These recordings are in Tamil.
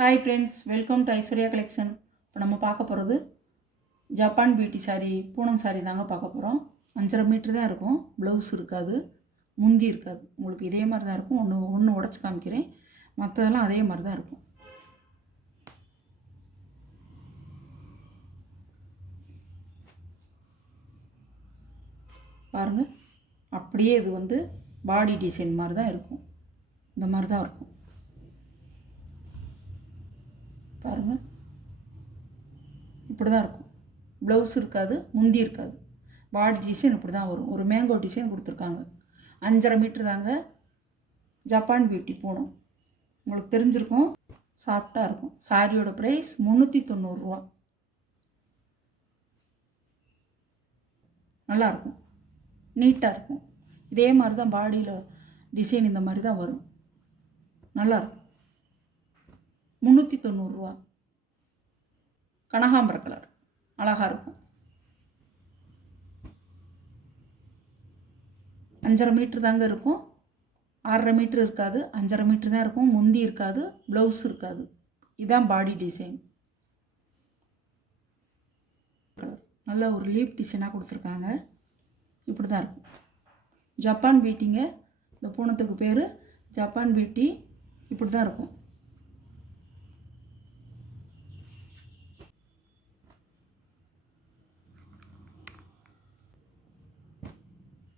Hi friends, welcome to Aishwarya collection. இப்போ நம்ம பார்க்க போகிறது ஜப்பான் பியூட்டி சாரீ, பூனம் சாரீ தாங்க பார்க்க போகிறோம். 5.5 மீட்ரு தான் இருக்கும். ப்ளவுஸ் இருக்காது, முந்தி இருக்காது. உங்களுக்கு இதே மாதிரி தான் இருக்கும். ஒன்று உடச்சி காமிக்கிறேன், மற்றதெல்லாம் அதே மாதிரி தான் இருக்கும். பாருங்கள், அப்படியே இது பாடி டிசைன் மாதிரி தான் இருக்கும். இந்த மாதிரி தான் இருக்கும். பாருங்கள், இப்படி தான் இருக்கும். ப்ளவுஸ் இருக்காது, முந்தி இருக்காது. பாடி டிசைன் இப்படி தான் வரும். ஒரு மேங்கோ டிசைன் கொடுத்துருக்காங்க. 5.5 மீட்ரு தாங்க. Japan beauty Poonam. உங்களுக்கு தெரிஞ்சிருக்கும், சாஃப்டாக இருக்கும். சாரியோட ப்ரைஸ் 390 ரூபா. நல்லாயிருக்கும், நீட்டாக இருக்கும். இதே மாதிரி தான் பாடியில் டிசைன் இந்த மாதிரி தான் வரும். நல்லாயிருக்கும். 390 ரூபா. கனகாம்பர கலர் அழகாக இருக்கும். 5.5 மீட்ரு தாங்க இருக்கும். 6.5 மீட்ரு இருக்காது, 5.5 மீட்ரு தான் இருக்கும். முந்தி இருக்காது, ப்ளவுஸ் இருக்காது. இதுதான் பாடி டிசைன். நல்ல ஒரு லீப் டிசைனாக கொடுத்துருக்காங்க. இப்படி தான் இருக்கும். ஜப்பான் பியூட்டிங்க. இந்த பூனத்துக்கு பேர் ஜப்பான் பியூட்டி. இப்படி தான் இருக்கும்.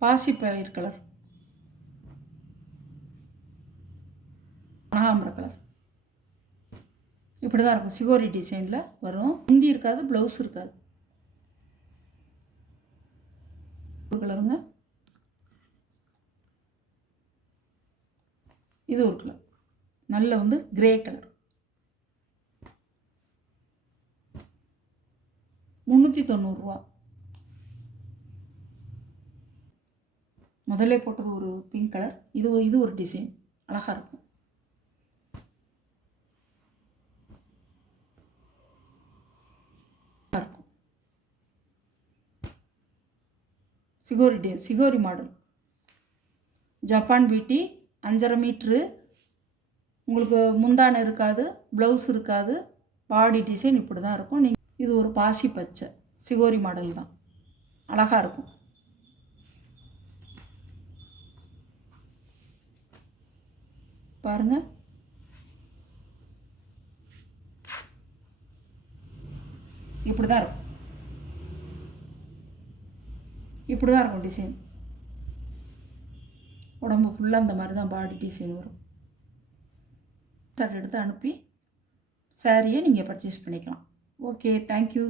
பாசிப்பயிர் கலர், கனகாம்பர கலர். இப்படி தான் இருக்கும். சிகோரி டிசைனில் வரும். முந்தி இருக்காது, ப்ளவுஸ் இருக்காது. ஒரு கலருங்க. இது ஒரு கலர். நல்ல கிரே கலர். 390 ரூபா. முதல்ல போட்டது ஒரு பிங்க் கலர். இது ஒரு டிசைன் அழகாக இருக்கும். சிகோரி மாடல் ஜப்பான் பியூட்டி. 5.5 மீட்ரு. உங்களுக்கு முந்தானை இருக்காது, ப்ளவுஸ் இருக்காது. பாடி டிசைன் இப்படி தான் இருக்கும். இது ஒரு பாசி பச்சை சிகோரி மாடல் தான். அழகாக இருக்கும். பாருங்கள், இப்படி தான் இருக்கும். இப்படி தான் இருக்கும் டிசைன். உடம்பு ஃபுல்லாக அந்த மாதிரி தான் பாடி டிசைன் வரும். எடுத்து அனுப்பி சாரியை நீங்கள் பர்ச்சேஸ் பண்ணிக்கலாம். Okay, thank you.